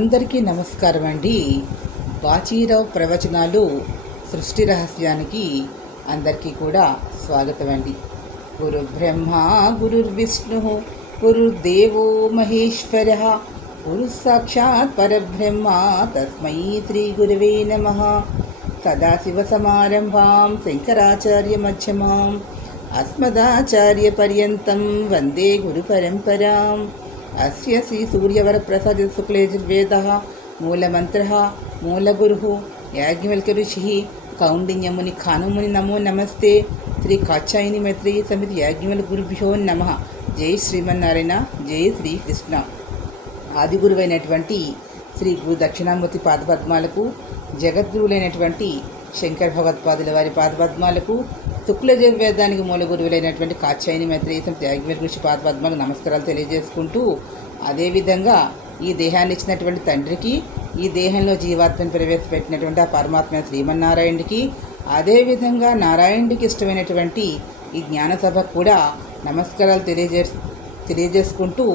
అందరికీ నమస్కారం అండి. బాచీరావు ప్రవచనాలు సృష్టి రహస్యానికి అందరికీ కూడా స్వాగతం అండి. గురు బ్రహ్మ గురుర్విష్ణు గురుర్దేవో మహేశ్వర గురు సాక్షాత్ పరబ్రహ్మ తస్మై శ్రీ గురువే నమ. సదాశివసమారంభాం శంకరాచార్య మధ్యమాం అస్మదాచార్యపర్యంతం వందే గురుపరంపరాం అస్య శ్రీ సూర్యవరప్రసాద శుక్లయజుర్వేద మూలమంత్ర మూలగురు యాజ్ఞవల్క ఋషి కౌండిన్యముని ఖానుముని నమో నమస్తే శ్రీ కాచాయిని మైత్రి సమితి యాజ్ఞవల్ గురుభ్యో నమ జై శ్రీమన్నారాయణ జై శ్రీకృష్ణ ఆదిగురువైనటువంటి శ్రీ గురు దక్షిణామూర్తి పాదపద్మాలకు జగద్గురువులైనటువంటి శంకర భగవత్పాదుల వారి పాదపద్మాలకు శుక్లజుర్వేదానికి మూల గురువులైనటువంటి కాచాయని మైత్రేయసం త్యాగవేల కృషి పాదపద్మాలకు నమస్కారాలు తెలియజేసుకుంటూ అదేవిధంగా ఈ దేహాన్ని ఇచ్చినటువంటి తండ్రికి ఈ దేహంలో జీవాత్మను ప్రవేశపెట్టినటువంటి ఆ పరమాత్మ శ్రీమన్నారాయణుడికి అదేవిధంగా నారాయణుడికి ఇష్టమైనటువంటి ఈ జ్ఞానసభ కూడా నమస్కారాలు తెలియజే తెలియజేసుకుంటూ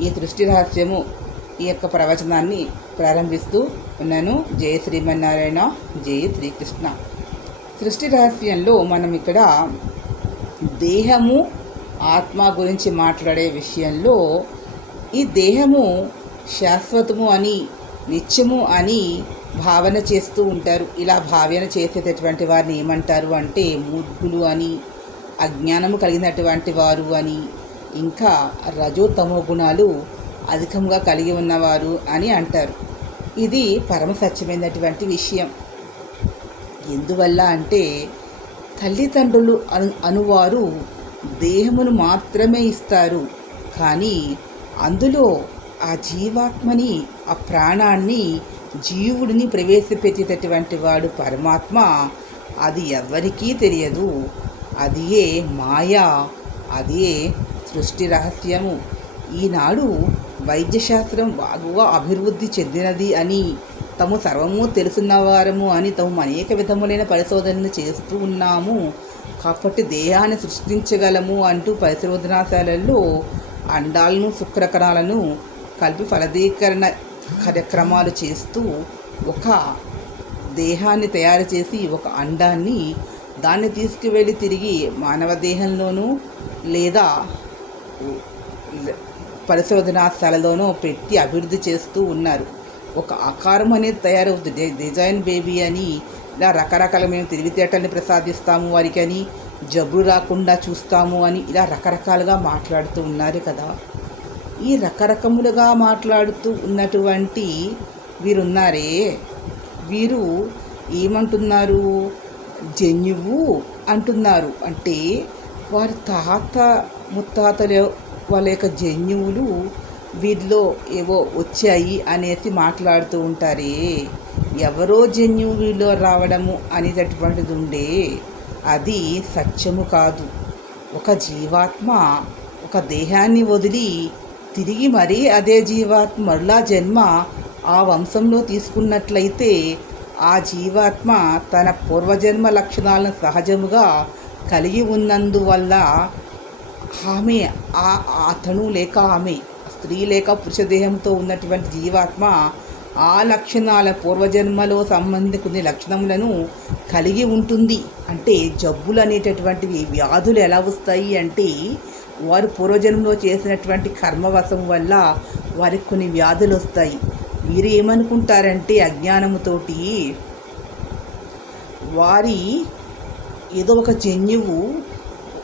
ఈ సృష్టి రహస్యము ఈ యొక్క ప్రవచనాన్ని ప్రారంభిస్తూ ఉన్నాను. జయ శ్రీమన్నారాయణ జయ శ్రీకృష్ణ. సృష్టి రహస్యంలో మనం ఇక్కడ దేహము ఆత్మ గురించి మాట్లాడే విషయంలో ఈ దేహము శాశ్వతము అని నిత్యము అని భావన చేస్తూ ఉంటారు. ఇలా భావన చేసేటటువంటి వారిని ఏమంటారు అంటే మూర్ఖులు అని అజ్ఞానము కలిగినటువంటి వారు అని ఇంకా రజోతమో గుణాలు అధికంగా కలిగి ఉన్నవారు అని అంటారు. ఇది పరమ సత్యమైనటువంటి విషయం. ఎందువల్ల అంటే తల్లిదండ్రులు అను అనువారు దేహమును మాత్రమే ఇస్తారు. కానీ అందులో ఆ జీవాత్మని ఆ ప్రాణాన్ని జీవుడిని ప్రవేశపెట్టేటటువంటి వాడు పరమాత్మ అది ఎవరికీ తెలియదు. అదియే మాయా అదే సృష్టి రహస్యము. ఈనాడు వైద్యశాస్త్రం బాగుగా అభివృద్ధి చెందినది అని తము సర్వము తెలుసున్నవారము అని తాము అనేక విధములైన పరిశోధనలు చేస్తూ ఉన్నాము. కాబట్టి దేహాన్ని సృష్టించగలము అంటూ పరిశోధనాశాలల్లో అండాలను శుక్రకణాలను కలిపి ఫలదీకరణ కార్యక్రమాలు చేస్తూ ఒక దేహాన్ని తయారు చేసి ఒక అండాన్ని దాన్ని తీసుకువెళ్ళి తిరిగి మానవ దేహంలోనూ లేదా పరిశోధనాశాలలోనూ పెట్టి అభివృద్ధి చేస్తూ ఉన్నారు. ఒక ఆకారం అనేది తయారవుతుంది డిజైన్ బేబీ అని ఇలా రకరకాల మేము తెలివితేటల్ని ప్రసాదిస్తాము వారికి అని జబ్బు రాకుండా చూస్తాము అని ఇలా రకరకాలుగా మాట్లాడుతూ ఉన్నారు కదా. ఈ రకరకములుగా మాట్లాడుతూ ఉన్నటువంటి వీరున్నారే. వీరు ఏమంటున్నారు? జన్యువు అంటున్నారు. అంటే వారి తాత ముత్తాతల వాళ్ళ యొక్క జన్యువులు వీరిలో ఏవో వచ్చాయి అనేసి మాట్లాడుతూ ఉంటారే. ఎవరో జన్యువు రావడము అనేటటువంటిది ఉండే అది సత్యము కాదు. ఒక జీవాత్మ ఒక దేహాన్ని వదిలి తిరిగి మరీ అదే జీవాత్మ మరలా జన్మ ఆ వంశంలో తీసుకున్నట్లయితే ఆ జీవాత్మ తన పూర్వజన్మ లక్షణాలను సహజముగా కలిగి ఉన్నందువల్ల ఆమె ఆ అతను లేక ఆమె స్త్రీ లేక పురుష దేహంతో ఉన్నటువంటి జీవాత్మ ఆ లక్షణాల పూర్వజన్మలో సంబంధి కొన్ని లక్షణములను కలిగి ఉంటుంది. అంటే జబ్బులు అనేటటువంటివి వ్యాధులు ఎలా వస్తాయి అంటే వారు పూర్వజన్మలో చేసినటువంటి కర్మవశం వల్ల వారికి కొన్ని వ్యాధులు వస్తాయి. వీరు ఏమనుకుంటారంటే అజ్ఞానముతోటి వారి ఏదో ఒక జన్యువు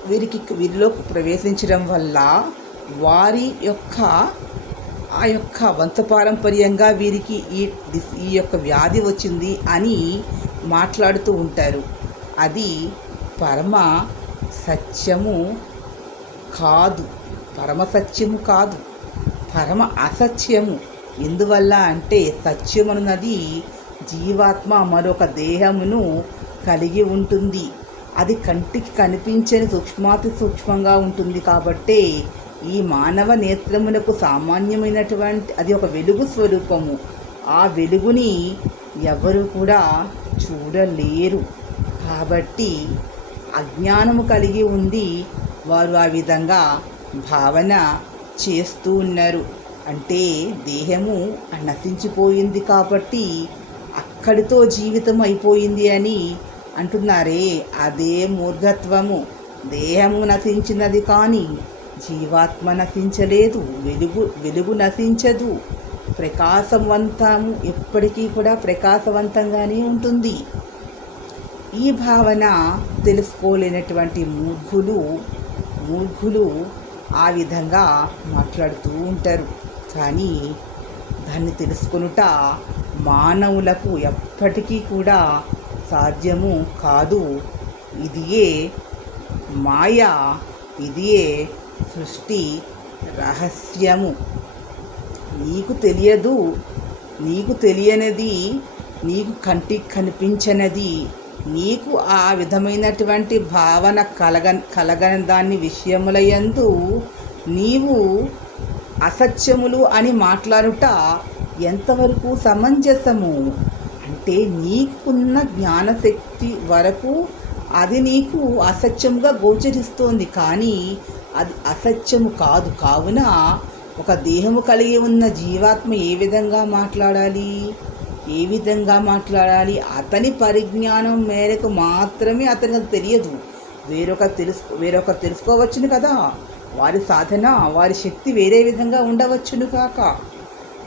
వీరికి వీరిలో ప్రవేశించడం వల్ల వారి యొక్క ఆ యొక్క వంశపారంపర్యంగా వీరికి ఈ ఈ యొక్క వ్యాధి వచ్చింది అని మాట్లాడుతూ ఉంటారు. అది పరమ సత్యము కాదు. పరమ సత్యము కాదు. పరమ అసత్యము. ఎందువల్ల అంటే సత్యమనున్నది జీవాత్మ మరొక దేహమును కలిగి ఉంటుంది. అది కంటికి కనిపించని సూక్ష్మాతి సూక్ష్మంగా ఉంటుంది కాబట్టే ఈ మానవ నేత్రములకు సామాన్యమైనటువంటి అది ఒక వెలుగు స్వరూపము. ఆ వెలుగుని ఎవరు కూడా చూడలేరు. కాబట్టి అజ్ఞానము కలిగి ఉండి వారు ఆ విధంగా భావన చేస్తూ ఉన్నారు. అంటే దేహము నశించిపోయింది కాబట్టి అక్కడితో జీవితం అయిపోయింది అని అంటున్నారే. అదే మూర్ఘత్వము. దేహము నశించినది కానీ జీవాత్మ నశించలేదు వెలుగు వెలుగు నశించదు. ప్రకాశవంతము ఎప్పటికీ కూడా ప్రకాశవంతంగానే ఉంటుంది. ఈ భావన తెలుసుకోలేనటువంటి మూర్ఖులు మూర్ఖులు ఆ విధంగా మాట్లాడుతూ ఉంటారు. కానీ దాన్ని తెలుసుకొనుట మానవులకు ఎప్పటికీ కూడా సాధ్యము కాదు. ఇదియే మాయ ఇదియే సృష్టి రహస్యము. నీకు తెలియదు నీకు తెలియనిది నీకు కంటికి కనిపించనిది నీకు ఆ విధమైనటువంటి భావన కలగ కలగని దాన్ని విషయములయందు నీవు అసత్యములు అని మాట్లాడుట ఎంతవరకు సమంజసము? అంటే నీకున్న జ్ఞానశక్తి వరకు అది నీకు అసత్యముగా గోచరిస్తోంది. కానీ అది అసత్యము కాదు. కావున ఒక దేహము కలిగి ఉన్న జీవాత్మ ఏ విధంగా మాట్లాడాలి? ఏ విధంగా మాట్లాడాలి? అతని పరిజ్ఞానం మేరకు మాత్రమే అతనికి అది తెలియదు. వేరొక తెలుసు వేరొక తెలుసుకోవచ్చును కదా? వారి సాధన వారి శక్తి వేరే విధంగా ఉండవచ్చును కాక.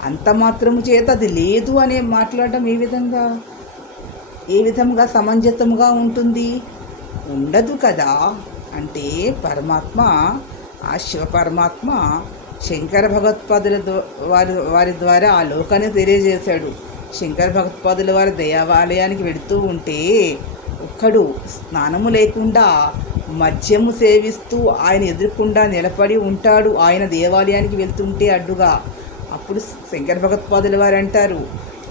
అంత మాత్రము చేత అది లేదు అనే మాట్లాడడం ఏ విధంగా? ఏ విధంగా సమంజసముగా ఉంటుంది? ఉండదు కదా? అంటే పరమాత్మ ఆ శివ పరమాత్మ శంకర భగవత్పాదుల వారి వారి ద్వారా ఆ లోకాన్ని తెలియజేశాడు. శంకర భగవత్పాదుల వారి దేవాలయానికి వెళుతూ ఉంటే ఒక్కడు స్నానము లేకుండా మద్యము సేవిస్తూ ఆయన ఎదురుకుండా నిలబడి ఉంటాడు. ఆయన దేవాలయానికి వెళ్తుంటే అడ్డుగా అప్పుడు శంకర భగవత్పాదుల వారు అంటారు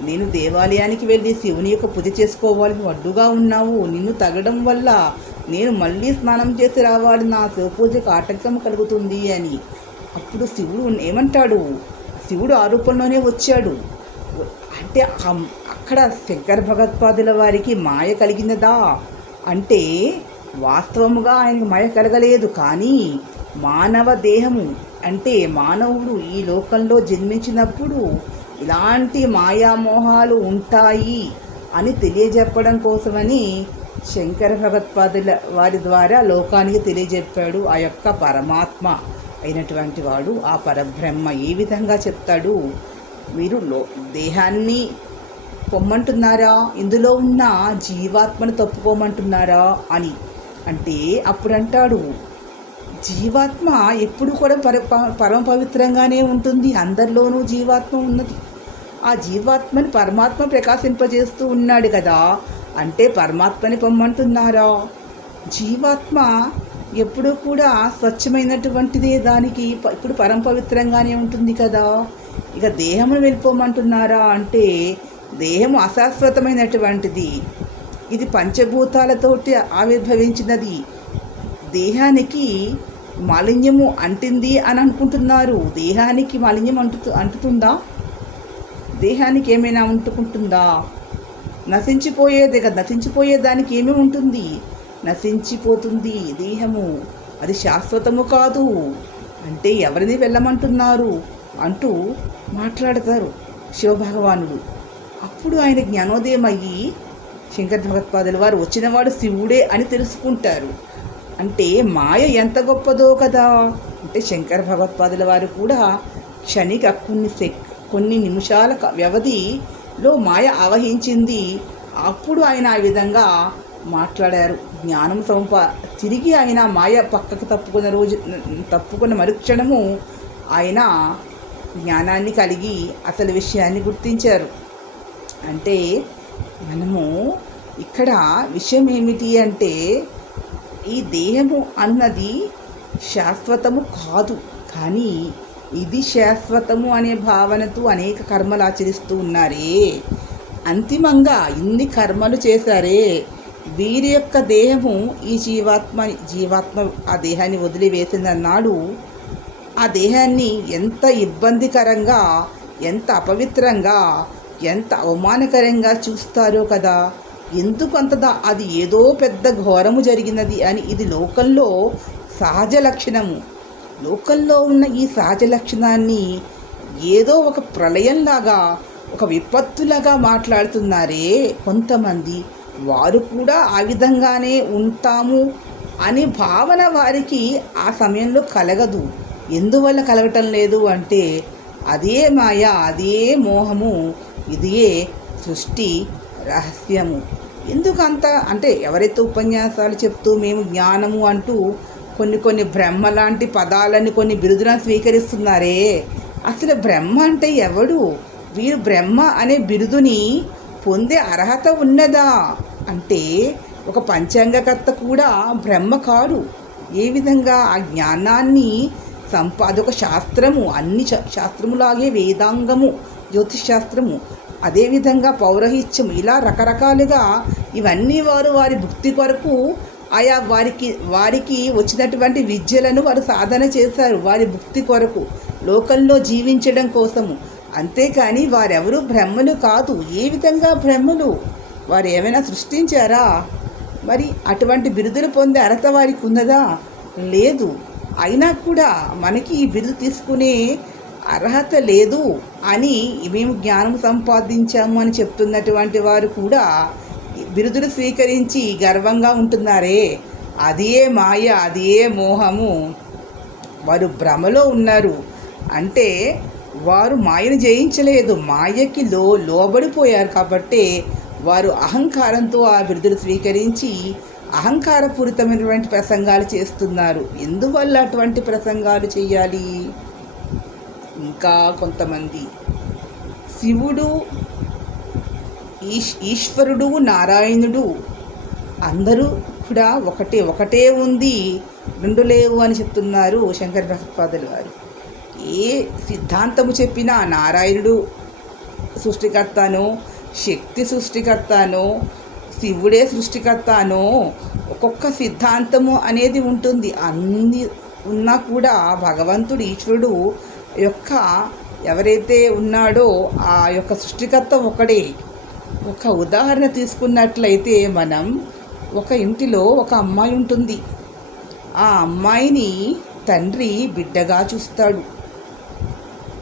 నేను దేవాలయానికి వెళ్ళి శివుని యొక్క పూజ చేసుకోవాలి. నువ్వు అడ్డుగా ఉన్నావు. నిన్ను తగడం వల్ల నేను మళ్ళీ స్నానం చేసి రావాలి నా శివపూజకు ఆటంకం కలుగుతుంది అని. అప్పుడు శివుడు ఏమంటాడు? శివుడు ఆ రూపంలోనే వచ్చాడు. అంటే అక్కడ శంకర భగవత్పాదుల వారికి మాయ కలిగినదా? అంటే వాస్తవముగా ఆయనకు మాయ కలగలేదు కానీ మానవ దేహము అంటే మానవుడు ఈ లోకంలో జన్మించినప్పుడు ఇలాంటి మాయామోహాలు ఉంటాయి అని తెలియజెప్పడం కోసమని శంకర భగవత్పాదుల వారి ద్వారా లోకానికి తెలియజెప్పాడు ఆ యొక్క పరమాత్మ అయినటువంటి వాడు. ఆ పరబ్రహ్మ ఏ విధంగా చెప్తాడు? మీరు లో దేహాన్ని పొమ్మంటున్నారా? ఇందులో ఉన్న జీవాత్మను తప్పుకోమంటున్నారా అని. అంటే అప్పుడు అంటాడు జీవాత్మ ఎప్పుడు కూడా పర పరమ పవిత్రంగానే ఉంటుంది. అందరిలోనూ జీవాత్మ ఉన్నది. ఆ జీవాత్మని పరమాత్మ ప్రకాశింపజేస్తూ ఉన్నాడు కదా. అంటే పరమాత్మని పొమ్మంటున్నారా? జీవాత్మ ఎప్పుడూ కూడా స్వచ్ఛమైనటువంటిదే దానికి ఇప్పుడు పరమ పవిత్రంగానే ఉంటుంది కదా. ఇక దేహమును వెళ్ళిపోమంటున్నారా అంటే దేహము అశాశ్వతమైనటువంటిది. ఇది పంచభూతాలతోటి ఆవిర్భవించినది. దేహానికి మాలిన్యము అంటింది అని అనుకుంటున్నారు. దేహానికి మాలిన్యం అంటు అంటుతుందా? దేహానికి ఏమైనా అంటుకుంటుందా? నశించిపోయేది కదా నశించిపోయే దానికి ఏమి ఉంటుంది? నశించిపోతుంది దేహము. అది శాశ్వతము కాదు. అంటే ఎవరిని వెళ్ళమంటున్నారు? అంటూ మాట్లాడతారు శివభగవానుడు. అప్పుడు ఆయన జ్ఞానోదయం అయ్యి శంకర భగవత్పాదుల వారు వచ్చినవాడు శివుడే అని తెలుసుకుంటారు. అంటే మాయ ఎంత గొప్పదో కదా. అంటే శంకర భగవత్పాదుల వారు కూడా క్షణిక కొన్ని సెక్ కొన్ని నిమిషాల వ్యవధి లో మాయ ఆవహించింది. అప్పుడు ఆయన ఆ విధంగా మాట్లాడారు. జ్ఞానం సంప తిరిగి ఆయన మాయ పక్కకు తప్పుకున్న రోజు తప్పుకున్న మరుక్షణము ఆయన జ్ఞానాన్ని కలిగి అసలు విషయాన్ని గుర్తించారు. అంటే మనము ఇక్కడ విషయం ఏమిటి అంటే ఈ దేహము అన్నది శాశ్వతము కాదు. కానీ ఇది శాశ్వతము అనే భావనతో అనేక కర్మలు ఆచరిస్తూ ఉన్నారే. అంతిమంగా ఇన్ని కర్మలు చేశారే. వీరి యొక్క దేహము ఈ జీవాత్మ జీవాత్మ ఆ దేహాన్ని వదిలివేసిందన్నాడు ఆ దేహాన్ని ఎంత ఇబ్బందికరంగా ఎంత అపవిత్రంగా ఎంత అవమానకరంగా చూస్తారో కదా. ఎందుకు అది ఏదో పెద్ద ఘోరము జరిగినది అని ఇది లోకంలో సహజ లక్షణము. లోకంలో ఉన్న ఈ సహజ లక్షణాన్ని ఏదో ఒక ప్రళయంలాగా ఒక విపత్తులాగా మాట్లాడుతున్నారే కొంతమంది. వారు కూడా ఆ విధంగానే ఉంటాము అనే భావన వారికి ఆ సమయంలో కలగదు. ఎందువల్ల కలగటం లేదు అంటే అదే మాయ అదే మోహము ఇదే సృష్టి రహస్యము. ఎందుకంత అంటే ఎవరైతే ఉపన్యాసాలు చెప్తూ మేము జ్ఞానము అంటూ కొన్ని కొన్ని బ్రహ్మ లాంటి పదాలని కొన్ని బిరుదులను స్వీకరిస్తున్నారే. అసలు బ్రహ్మ అంటే ఎవడు? వీరు బ్రహ్మ అనే బిరుదుని పొందే అర్హత ఉన్నదా? అంటే ఒక పంచాంగకర్త కూడా బ్రహ్మ కాడు. ఏ విధంగా? ఆ జ్ఞానాన్ని సంపా అదొక శాస్త్రము. అన్ని శా- శాస్త్రములాగే వేదాంగము జ్యోతిష్ శాస్త్రము అదేవిధంగా పౌరహిత్యం ఇలా రకరకాలుగా ఇవన్నీ వారు వారి భక్తి కొరకు ఆయా వారికి వారికి వచ్చినటువంటి విద్యలను వారు సాధన చేశారు వారి భక్తి కొరకు లోకంలో జీవించడం కోసము. అంతేకాని వారెవరూ బ్రహ్మలు కాదు ఏ విధంగా బ్రహ్మలు? వారు ఏమైనా సృష్టించారా? మరి అటువంటి బిరుదులు పొందే అర్హత వారికి ఉన్నదా? లేదు. అయినా కూడా మనకి ఈ బిరుదు తీసుకునే అర్హత లేదు అని మేము జ్ఞానం సంపాదించాము అని చెప్తున్నటువంటి వారు కూడా బిరుదులు స్వీకరించి గర్వంగా ఉంటున్నారే. అదే మాయ అదే మోహము. వారు భ్రమలో ఉన్నారు. అంటే వారు మాయను జయించలేదు. మాయకి లో లోబడిపోయారు కాబట్టి వారు అహంకారంతో ఆ బిరుదులు స్వీకరించి అహంకారపూరితమైనటువంటి ప్రసంగాలు చేస్తున్నారు. ఎందువల్ల అటువంటి ప్రసంగాలు చేయాలి? ఇంకా కొంతమంది. శివుడు ఈశ్ ఈశ్వరుడు నారాయణుడు అందరూ కూడా ఒకటే ఒకటే ఉంది. రెండు లేవు అని చెప్తున్నారు శంకర భగవత్పాదులు వారు ఏ సిద్ధాంతము చెప్పినా నారాయణుడు సృష్టికర్తనో శక్తి సృష్టికర్తనో శివుడే సృష్టికర్తనో ఒక్కొక్క సిద్ధాంతము అనేది ఉంటుంది. అన్ని ఉన్నా కూడా భగవంతుడు ఈశ్వరుడు యొక్క ఎవరైతే ఉన్నాడో ఆ యొక్క సృష్టికర్త ఒకడే. ఒక ఉదాహరణ తీసుకున్నట్లయితే మనం ఒక ఇంటిలో ఒక అమ్మాయి ఉంటుంది. ఆ అమ్మాయిని తండ్రి బిడ్డగా చూస్తాడు.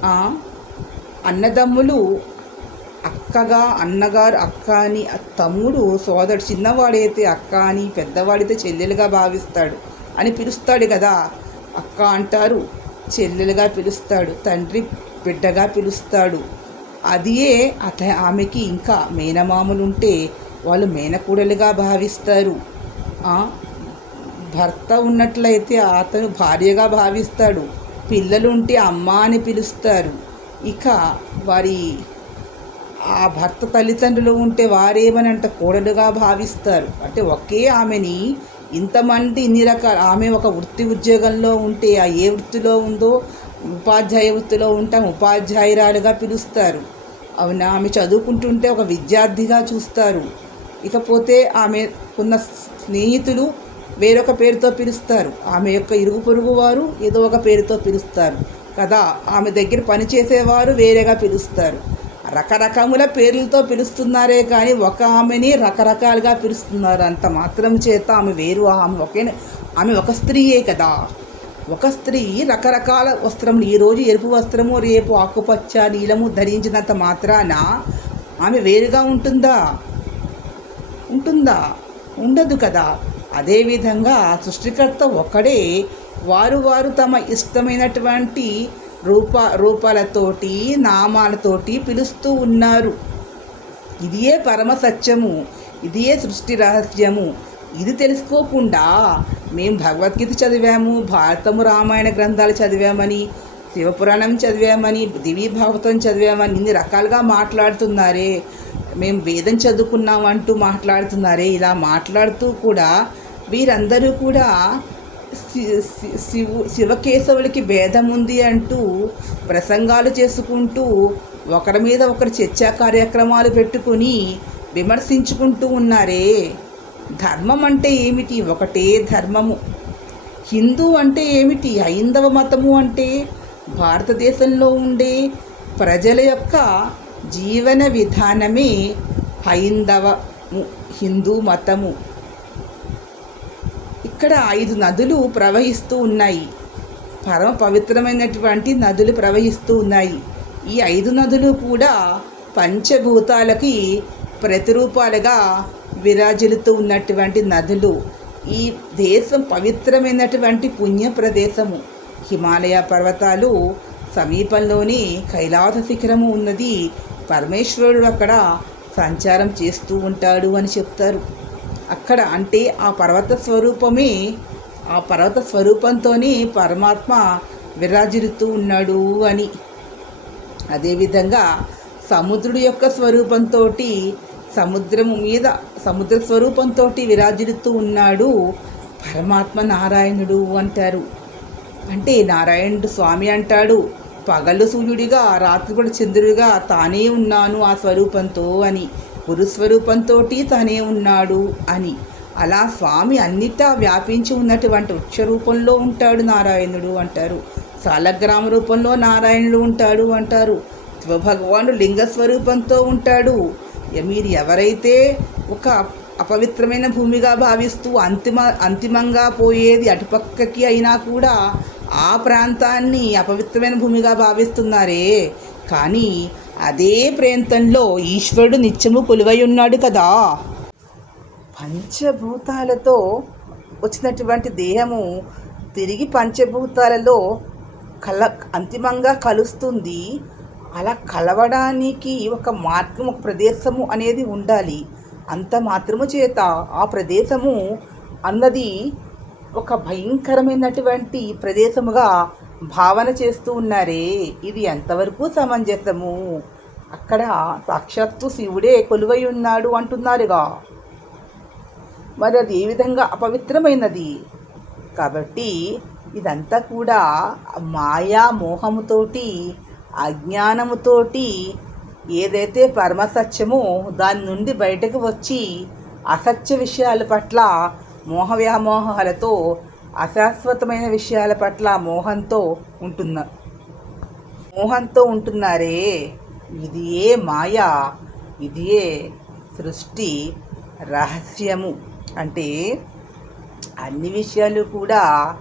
ఆ అన్నదమ్ములు అక్కగా అన్నగారు అక్క అని తమ్ముడు సోదరుడు చిన్నవాడైతే అక్క అని పెద్దవాడైతే చెల్లెలుగా భావిస్తాడు అని పిలుస్తాడు కదా. అక్క అంటారు చెల్లెలుగా పిలుస్తాడు తండ్రి బిడ్డగా పిలుస్తాడు. అదియే అత ఆమెకి ఇంకా మేనమామలు ఉంటే వాళ్ళు మేనకూడలుగా భావిస్తారు. భర్త ఉన్నట్లయితే అతను భార్యగా భావిస్తాడు. పిల్లలు ఉంటే అమ్మ అని పిలుస్తారు. ఇక వారి ఆ భర్త తల్లిదండ్రులు ఉంటే వారేమనంట కోడలుగా భావిస్తారు. అంటే ఒకే ఆమెని ఇంతమంది ఇన్ని రకాల ఆమె ఒక వృత్తి ఉద్యోగంలో ఉంటే ఆ ఏ వృత్తిలో ఉందో ఉపాధ్యాయ వృత్తిలో ఉంటాం ఉపాధ్యాయురాలుగా పిలుస్తారు. అవునా? ఆమె చదువుకుంటుంటే ఒక విద్యార్థిగా చూస్తారు. ఇకపోతే ఆమె ఉన్న స్నేహితులు వేరొక పేరుతో పిలుస్తారు. ఆమె యొక్క ఇరుగు పొరుగు వారు ఏదో ఒక పేరుతో పిలుస్తారు. కదా? ఆమె దగ్గర పనిచేసేవారు వేరేగా పిలుస్తారు. రకరకముల పేర్లతో పిలుస్తున్నారే కానీ ఒక ఆమెని రకరకాలుగా పిలుస్తున్నారు. అంత మాత్రం చేత ఆమె వేరు. ఆమె ఒకే ఆమె ఒక స్త్రీయే కదా? ఒక స్త్రీ రకరకాల వస్త్రములు ఈరోజు ఎరుపు వస్త్రము రేపు ఆకుపచ్చ నీలము ధరించినంత మాత్రాన ఆమె వేరుగా ఉంటుందా? ఉంటుందా? ఉండదు కదా. అదేవిధంగా సృష్టికర్త ఒకడే వారు వారు తమ ఇష్టమైనటువంటి రూప రూపాలతోటి నామాలతోటి పిలుస్తూ ఉన్నారు. ఇదియే పరమ సత్యము ఇదియే సృష్టి రహస్యము. ఇది తెలుసుకోకుండా మేము భగవద్గీత చదివాము భారతము రామాయణ గ్రంథాలు చదివామని శివపురాణం చదివామని దివీ భాగవతం చదివామని ఇన్ని రకాలుగా మాట్లాడుతున్నారే. మేము వేదం చదువుకున్నాం అంటూ మాట్లాడుతున్నారే. ఇలా మాట్లాడుతూ కూడా వీరందరూ కూడా శి- శివు శివకేశవులకి భేదం ఉంది అంటూ ప్రసంగాలు చేసుకుంటూ ఒకరి మీద ఒకరు చర్చా కార్యక్రమాలు పెట్టుకుని విమర్శించుకుంటూ ఉన్నారే. ధర్మం అంటే ఏమిటి? ఒకటే ధర్మము. హిందూ అంటే ఏమిటి? హైందవ మతము అంటే భారతదేశంలో ఉండే ప్రజల యొక్క జీవన విధానమే హైందవము హిందూ మతము. ఇక్కడ ఐదు నదులు ప్రవహిస్తూ ఉన్నాయి. పరమ పవిత్రమైనటువంటి నదులు ప్రవహిస్తూ ఉన్నాయి. ఈ ఐదు నదులు కూడా పంచభూతాలకి ప్రతిరూపాలుగా విరాజిల్లుతూ ఉన్నటువంటి నదులు ఈ దేశం పవిత్రమైనటువంటి పుణ్య ప్రదేశము హిమాలయ పర్వతాలు సమీపంలోని కైలాస శిఖరము ఉన్నది. పరమేశ్వరుడు అక్కడ సంచారం చేస్తూ ఉంటాడు అని చెప్తారు. అక్కడ అంటే ఆ పర్వత స్వరూపమే ఆ పర్వత స్వరూపంతోనే పరమాత్మ విరాజిల్లుతూ ఉన్నాడు అని. అదేవిధంగా సముద్రుడు యొక్క స్వరూపంతో సముద్రము మీద సముద్ర స్వరూపంతో విరాజిల్లుతూ ఉన్నాడు పరమాత్మ నారాయణుడు అంటారు. అంటే నారాయణుడు స్వామి అంటాడు పగలు సూర్యుడిగా రాత్రిపూట చంద్రుడిగా తానే ఉన్నాను ఆ స్వరూపంతో అని గురుస్వరూపంతో తానే ఉన్నాడు అని. అలా స్వామి అన్నిటా వ్యాపించి ఉన్నటువంటి వృక్ష రూపంలో ఉంటాడు నారాయణుడు అంటారు. సాలగ్రామ రూపంలో నారాయణుడు ఉంటాడు అంటారు. శివభగవానుడు లింగ స్వరూపంతో ఉంటాడు. మీరు ఎవరైతే ఒక అపవిత్రమైన భూమిగా భావిస్తూ అంతిమ అంతిమంగా పోయేది అటుపక్కకి అయినా కూడా ఆ ప్రాంతాన్ని అపవిత్రమైన భూమిగా భావిస్తున్నారే. కానీ అదే ప్రాంతంలో ఈశ్వరుడు నిత్యము కొలువై ఉన్నాడు కదా. పంచభూతాలతో వచ్చినటువంటి దేహము తిరిగి పంచభూతాలలో కల అంతిమంగా కలుస్తుంది. అలా కలవడానికి ఒక మార్గం ఒక ప్రదేశము అనేది ఉండాలి. అంత మాత్రము చేత ఆ ప్రదేశము అన్నది ఒక భయంకరమైనటువంటి ప్రదేశముగా భావన చేస్తూ ఉన్నారే. ఇది ఎంతవరకు సమంజసము? అక్కడ సాక్షాత్తు శివుడే కొలువై ఉన్నాడు అంటున్నారుగా. మరి అది ఏ విధంగా అపవిత్రమైనది? కాబట్టి ఇదంతా కూడా మాయా మోహముతోటి అజ్ఞానముతోటి ఏదైతే పరమసత్యమో దాని నుండి బయటకు వచ్చి అసత్య విషయాల పట్ల మోహ వ్యామోహాలతో అశాశ్వతమైన విషయాల పట్ల మోహంతో ఉంటున్న మోహంతో ఉంటున్నారే. ఇది ఏ మాయ ఇది ఏ సృష్టి రహస్యము. అంటే అన్ని విషయాలు కూడా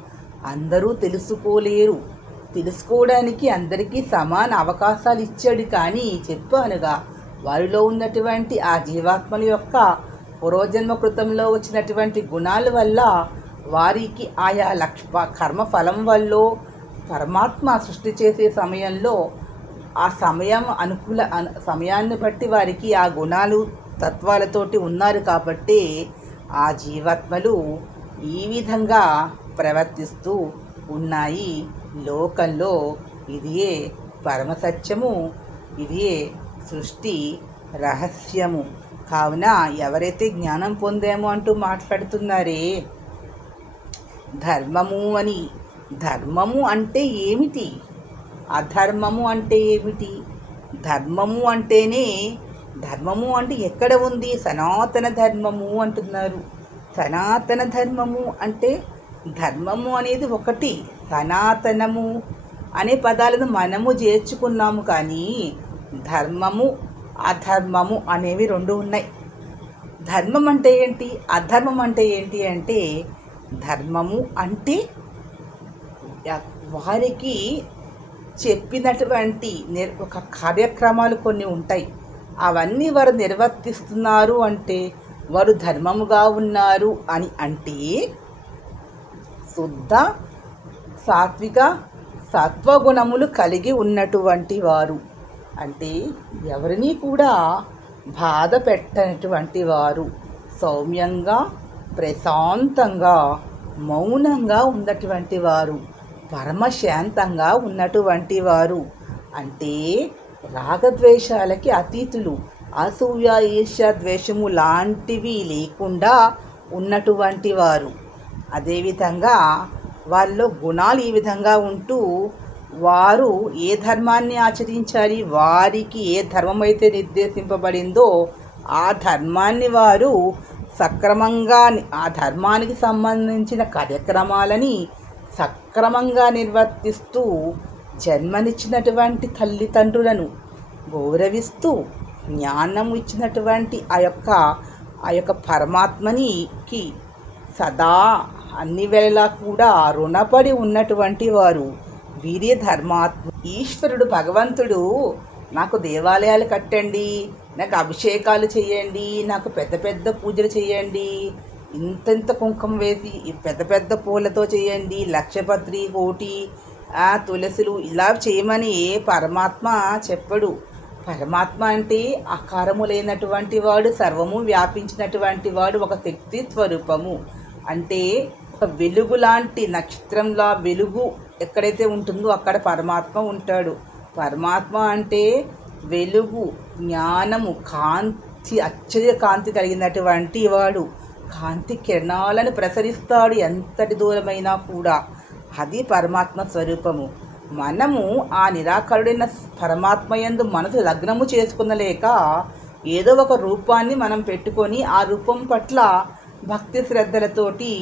అందరూ తెలుసుకోలేరు. తెలుసుకోవడానికి అందరికీ సమాన అవకాశాలు ఇచ్చాడు కానీ చెప్పానుగా వారిలో ఉన్నటువంటి ఆ జీవాత్మల యొక్క పూర్వజన్మ కృతంలో వచ్చినటువంటి గుణాల వల్ల వారికి ఆయా లక్ష కర్మ ఫలం వల్ల పరమాత్మ సృష్టి చేసే సమయంలో ఆ సమయం అనుకూల సమయాన్ని బట్టి వారికి ఆ గుణాలు తత్వాలతోటి ఉన్నారు కాబట్టి ఆ జీవాత్మలు ఈ విధంగా ప్రవర్తిస్తూ ఉన్నాయి. లోకంలో ఇదియే పరమసత్యము ఇదియే సృష్టి రహస్యము. కావున ఎవరైతే జ్ఞానం పొందాము అంటూ మాట్లాడుతున్నారే? ధర్మము అని. ధర్మము అంటే ఏమిటి? అధర్మము అంటే ఏమిటి? ధర్మము అంటేనే ధర్మము అంటే ఎక్కడ ఉంది? సనాతన ధర్మము అంటున్నారు. సనాతన ధర్మము అంటే ధర్మము అనేది ఒకటి సనాతనము అనే పదాలను మనము చేర్చుకున్నాము కానీ ధర్మము అధర్మము అనేవి రెండు ఉన్నాయి. ధర్మం అంటే ఏంటి? అధర్మం అంటే ఏంటి అంటే ధర్మము అంటే వారికి చెప్పినటువంటి ఒక కార్యక్రమాలు కొన్ని ఉంటాయి. అవన్నీ వారు నిర్వర్తిస్తున్నారు అంటే వారు ధర్మముగా ఉన్నారు అని అంటే శుద్ధ సాత్విక సత్వగుణములు కలిగి ఉన్నటువంటి వారు. అంటే ఎవరిని కూడా బాధ పెట్టనటువంటి వారు సౌమ్యంగా ప్రశాంతంగా మౌనంగా ఉన్నటువంటి వారు పరమశాంతంగా ఉన్నటువంటి వారు. అంటే రాగద్వేషాలకి అతీతులు అసూయ ఈర్ష్య ద్వేషము లాంటివి లేకుండా ఉన్నటువంటి వారు. అదేవిధంగా వాళ్ళలో గుణాలు ఈ విధంగా ఉంటూ వారు ఏ ధర్మాన్ని ఆచరించాలి వారికి ఏ ధర్మం అయితే నిర్దేశింపబడిందో ఆ ధర్మాన్ని వారు సక్రమంగా ఆ ధర్మానికి సంబంధించిన కార్యక్రమాలని సక్రమంగా నిర్వర్తిస్తూ జన్మనిచ్చినటువంటి తల్లిదండ్రులను గౌరవిస్తూ జ్ఞానం ఇచ్చినటువంటి ఆ యొక్క ఆ యొక్క పరమాత్మనికి సదా అన్ని వేళలా కూడా రుణపడి ఉన్నటువంటి వారు వీరే ధర్మాత్మ. ఈశ్వరుడు భగవంతుడు నాకు దేవాలయాలు కట్టండి నాకు అభిషేకాలు చేయండి నాకు పెద్ద పెద్ద పూజలు చేయండి ఇంత కుంకుమ వేసి పెద్ద పెద్ద పూలతో చేయండి లక్షపత్రి కోటి తులసులు ఇలా చేయమని పరమాత్మ చెప్పడు. పరమాత్మ అంటే ఆకారము లేనటువంటి వాడు సర్వము వ్యాపించినటువంటి వాడు ఒక శక్తి స్వరూపము. అంటే ఒక వెలుగు లాంటి నక్షత్రంలా వెలుగు ఎక్కడైతే ఉంటుందో అక్కడ పరమాత్మ ఉంటాడు. పరమాత్మ అంటే వెలుగు జ్ఞానము కాంతి అచ్చర్య కాంతి కలిగినటువంటి వాడు. కాంతి కిరణాలను ప్రసరిస్తాడు ఎంతటి దూరమైనా కూడా. అది పరమాత్మ స్వరూపము. మనము ఆ నిరాకరుడైన పరమాత్మ ఎందు మనసు లగ్నము చేసుకునలేక ఏదో ఒక రూపాన్ని మనం పెట్టుకొని ఆ రూపం పట్ల భక్తి శ్రద్ధలతోటి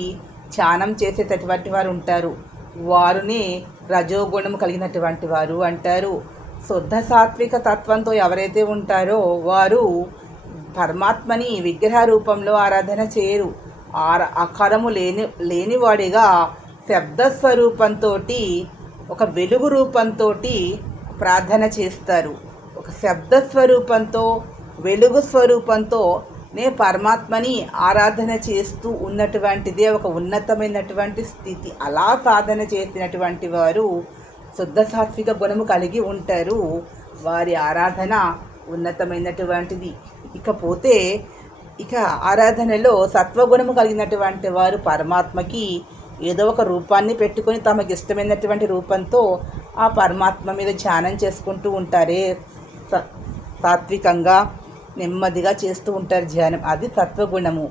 ధ్యానం చేసేటటువంటి వారు ఉంటారు. వారిని రజోగుణం కలిగినటువంటి వారు అంటారు. శుద్ధ సాత్విక తత్వంతో ఎవరైతే ఉంటారో వారు పరమాత్మని విగ్రహ రూపంలో ఆరాధన చేయరు. ఆర ఆకారము లేని లేనివాడిగా శబ్దస్వరూపంతో ఒక వెలుగు రూపంతో ప్రార్థన చేస్తారు. ఒక శబ్ద స్వరూపంతో వెలుగు స్వరూపంతో నే పరమాత్మని ఆరాధన చేస్తూ ఉన్నటువంటిదే ఒక ఉన్నతమైనటువంటి స్థితి. అలా సాధన చేసినటువంటి వారు శుద్ధ సాత్విక గుణము కలిగి ఉంటారు. వారి ఆరాధన ఉన్నతమైనటువంటిది. ఇకపోతే ఇక ఆరాధనలో సత్వగుణము కలిగినటువంటి వారు పరమాత్మకి ఏదో ఒక రూపాన్ని పెట్టుకొని తమకు ఇష్టమైనటువంటి రూపంతో ఆ పరమాత్మ మీద ధ్యానం చేసుకుంటూ ఉంటారే సాత్వికంగా. నెమ్మదిగా చేస్తూ ఉంటారు ధ్యానం. అది తత్వగుణము.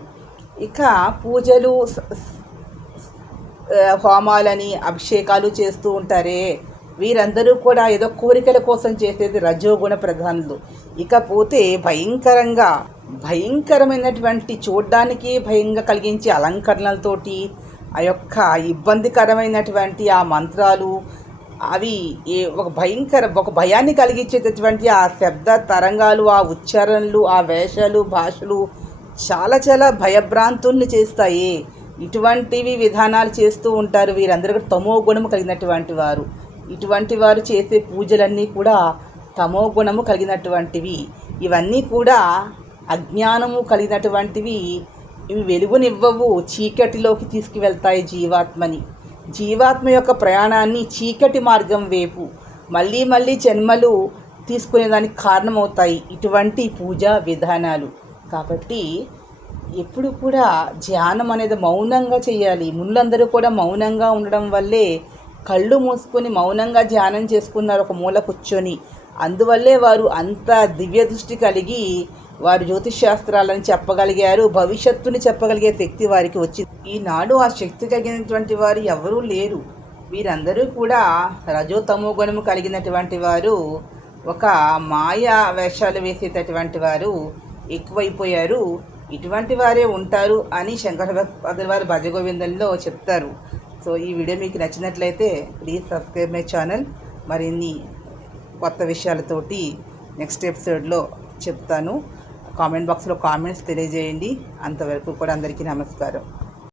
ఇక పూజలు హోమాలని అభిషేకాలు చేస్తూ ఉంటారే. వీరందరూ కూడా ఏదో కోరికల కోసం చేసేది రజోగుణ ప్రధానులు. ఇకపోతే భయంకరంగా భయంకరమైనటువంటి చూడ్డానికి భయంగా కలిగించే అలంకరణలతోటి ఆ యొక్క ఇబ్బందికరమైనటువంటి ఆ మంత్రాలు అవి ఏ ఒక భయంకర ఒక భయాన్ని కలిగించేటటువంటి ఆ శబ్ద తరంగాలు ఆ ఉచ్చారణలు ఆ వేషాలు భాషలు చాలా చాలా భయభ్రాంతుల్ని చేస్తాయి. ఇటువంటివి విధానాలు చేస్తూ ఉంటారు వీరందరూ తమో గుణము కలిగినటువంటి వారు. ఇటువంటి వారు చేసే పూజలన్నీ కూడా తమో గుణము కలిగినటువంటివి. ఇవన్నీ కూడా అజ్ఞానము కలిగినటువంటివి. ఇవి వెలుగునివ్వవు చీకటిలోకి తీసుకువెళ్తాయి జీవాత్మని. జీవాత్మ యొక్క ప్రయాణాన్ని చీకటి మార్గం వైపు మళ్ళీ మళ్ళీ జన్మలు తీసుకునేదానికి కారణమవుతాయి ఇటువంటి పూజా విధానాలు. కాబట్టి ఎప్పుడు కూడా ధ్యానం అనేది మౌనంగా చేయాలి. ముళ్ళందరూ కూడా మౌనంగా ఉండడం వల్లే కళ్ళు మూసుకొని మౌనంగా ధ్యానం చేసుకున్నారు ఒక మూల కూర్చొని. అందువల్లే వారు అంత దివ్య దృష్టి కలిగి వారు జ్యోతిష్ శాస్త్రాలను చెప్పగలిగారు భవిష్యత్తుని చెప్పగలిగే శక్తి వారికి వచ్చింది. ఈనాడు ఆ శక్తి కలిగినటువంటి వారు ఎవరూ లేరు. వీరందరూ కూడా రజోతమో గుణము కలిగినటువంటి వారు ఒక మాయా వేషాలు వేసేటటువంటి వారు ఎక్కువైపోయారు. ఇటువంటి వారే ఉంటారు అని శంకర భగవద్ వారు భజగోవిందంలో చెప్తారు. సో ఈ వీడియో మీకు నచ్చినట్లయితే ప్లీజ్ సబ్స్క్రైబ్ మై ఛానల్ మరిన్ని కొత్త విషయాలతోటి నెక్స్ట్ ఎపిసోడ్లో చెప్తాను. కామెంట్ బాక్స్లో కామెంట్స్ తెలియజేయండి. అంతవరకు కూడా అందరికీ నమస్కారం.